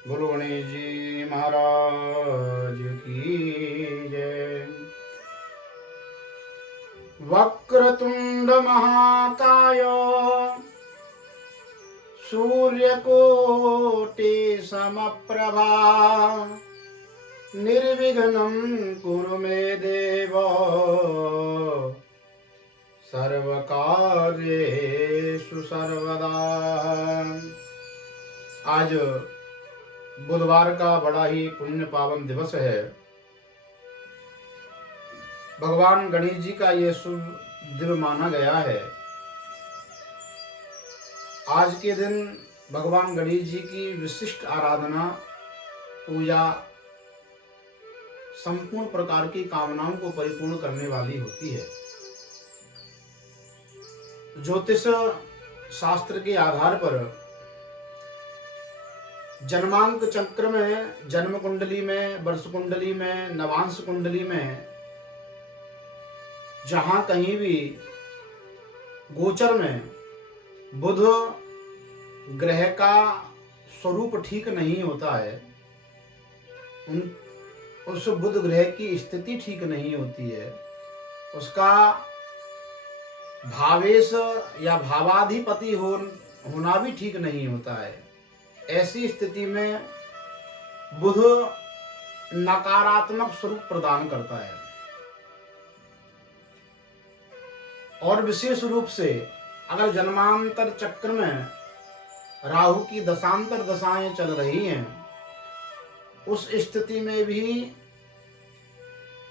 बोलो गणेश जी महाराज की जय। वक्रतुंड महाकाय सूर्यकोटि समप्रभा निर्विघ्नं कुरु मे देव सर्वकार्येषु सर्वदा। आज बुधवार का बड़ा ही पुण्य पावन दिवस है। भगवान गणेश जी का ये शुभ दिन माना गया है। आज के दिन भगवान गणेश जी की विशिष्ट आराधना पूजा संपूर्ण प्रकार की कामनाओं को परिपूर्ण करने वाली होती है। ज्योतिष शास्त्र के आधार पर जन्मांक चक्र में, जन्म कुंडली में, वर्ष कुंडली में, नवांश कुंडली में जहां कहीं भी गोचर में बुध ग्रह का स्वरूप ठीक नहीं होता है, उस बुध ग्रह की स्थिति ठीक नहीं होती है, उसका भावेश या भावाधिपति होना भी ठीक नहीं होता है। ऐसी स्थिति में बुध नकारात्मक स्वरूप प्रदान करता है। और विशेष रूप से अगर जन्मांतर चक्र में राहु की दशांतर दशाएं चल रही हैं, उस स्थिति में भी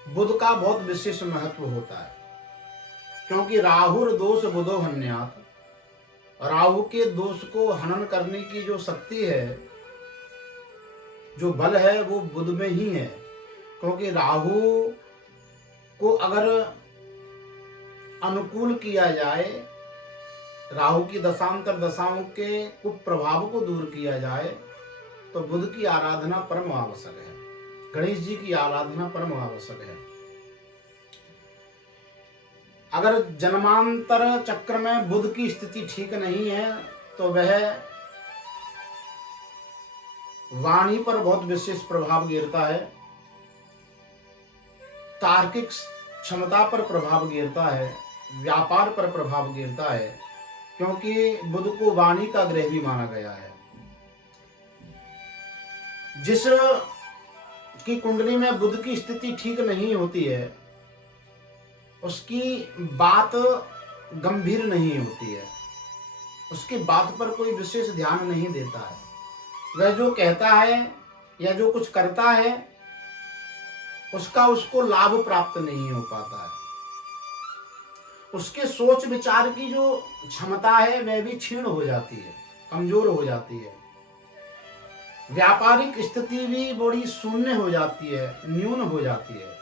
बुध का बहुत विशेष महत्व होता है, क्योंकि राहुर दोष बुधो हन्यात्। राहु के दोष को हनन करने की जो शक्ति है, जो बल है, वो बुध में ही है। क्योंकि राहु को अगर अनुकूल किया जाए, राहु की दशांतर दशाओं के कुप्रभाव को दूर किया जाए, तो बुध की आराधना परम आवश्यक है। गणेश जी की आराधना परम आवश्यक है। अगर जन्मांतर चक्र में बुध की स्थिति ठीक नहीं है, तो वह वाणी पर बहुत विशेष प्रभाव गिरता है, तार्किक क्षमता पर प्रभाव गिरता है, व्यापार पर प्रभाव गिरता है, क्योंकि बुध को वाणी का ग्रह भी माना गया है। जिस की कुंडली में बुध की स्थिति ठीक नहीं होती है, उसकी बात गंभीर नहीं होती है, उसकी बात पर कोई विशेष ध्यान नहीं देता है। वह जो कहता है या जो कुछ करता है, उसका उसको लाभ प्राप्त नहीं हो पाता है। उसके सोच विचार की जो क्षमता है, वह भी क्षीण हो जाती है, कमजोर हो जाती है। व्यापारिक स्थिति भी बड़ी शून्य हो जाती है, न्यून हो जाती है।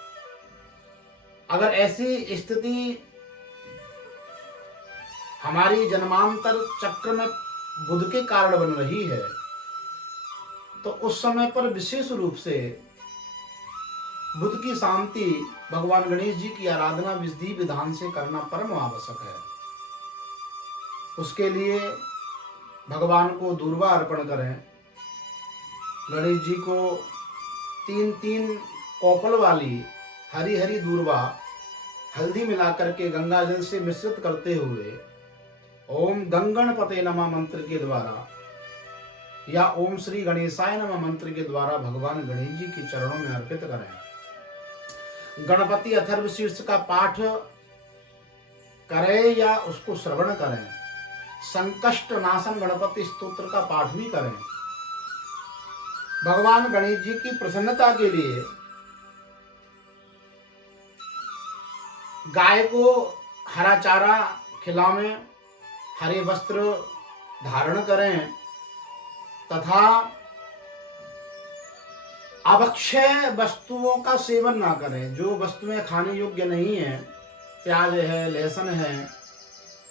अगर ऐसी स्थिति हमारी जन्मांतर चक्र में बुध के कारण बन रही है, तो उस समय पर विशेष रूप से बुध की शांति, भगवान गणेश जी की आराधना विधि विधान से करना परम आवश्यक है। उसके लिए भगवान को दूर्वा अर्पण करें। गणेश जी को 3-3 कोपल वाली हरी हरी दूर्वा हल्दी मिलाकर के गंगा जल से मिश्रित करते हुए ओम गंगणपते नमः मंत्र के द्वारा या ओम श्री गणेशाय नमः मंत्र के द्वारा भगवान गणेश जी के चरणों में अर्पित करें। गणपति अथर्व शीर्ष का पाठ करें या उसको श्रवण करें। संकष्ट नाशन गणपति स्तोत्र का पाठ भी करें। भगवान गणेश जी की प्रसन्नता के लिए गाय को हरा चारा खिलावें, हरे वस्त्र धारण करें तथा अभक्षय वस्तुओं का सेवन ना करें। जो वस्तुएं खाने योग्य नहीं है, प्याज है, लहसुन है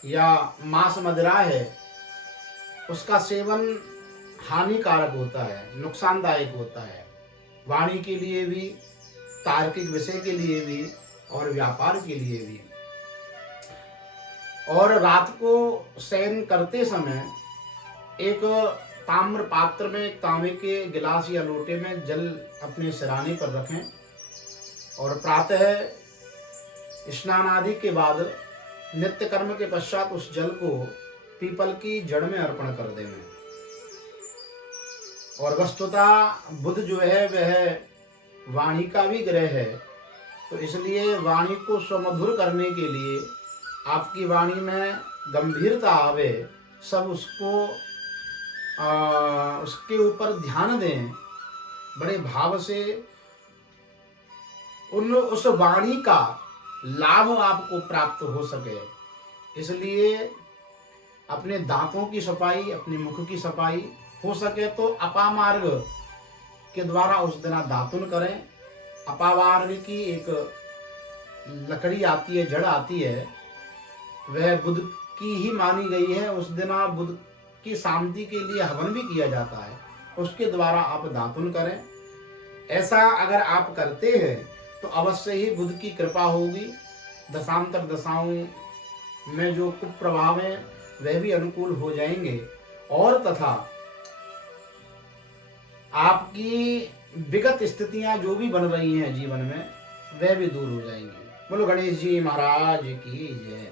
या मांस मदिरा है, उसका सेवन हानिकारक होता है, नुकसानदायक होता है, वाणी के लिए भी, तार्किक विषय के लिए भी और व्यापार के लिए भी। और रात को शयन करते समय एक ताम्र पात्र में, एक तांबे के गिलास या लोटे में जल अपने सिराने पर रखें और प्रातः स्नान आदि के बाद नित्य कर्म के पश्चात उस जल को पीपल की जड़ में अर्पण कर दें। और वस्तुतः बुध जो है वह वाणी का भी ग्रह है, तो इसलिए वाणी को सुमधुर करने के लिए आपकी वाणी में गंभीरता आवे, सब उसके ऊपर ध्यान दें, बड़े भाव से उस वाणी का लाभ आपको प्राप्त हो सके। इसलिए अपने दांतों की सफाई, अपने मुख की सफाई, हो सके तो अपामार्ग के द्वारा उस दिन दातुन करें। अपामार्ग की एक लकड़ी आती है, जड़ आती है, वह बुध की ही मानी गई है। उस दिन बुध की शांति के लिए हवन भी किया जाता है, उसके द्वारा आप दातुन करें। ऐसा अगर आप करते हैं तो अवश्य ही बुध की कृपा होगी। दशांतर दशाओं में जो कुप्रभाव हैं वह भी अनुकूल हो जाएंगे और तथा आपकी विगत स्थितियां जो भी बन रही हैं जीवन में वह भी दूर हो जाएंगी। बोलो गणेश जी महाराज की जय।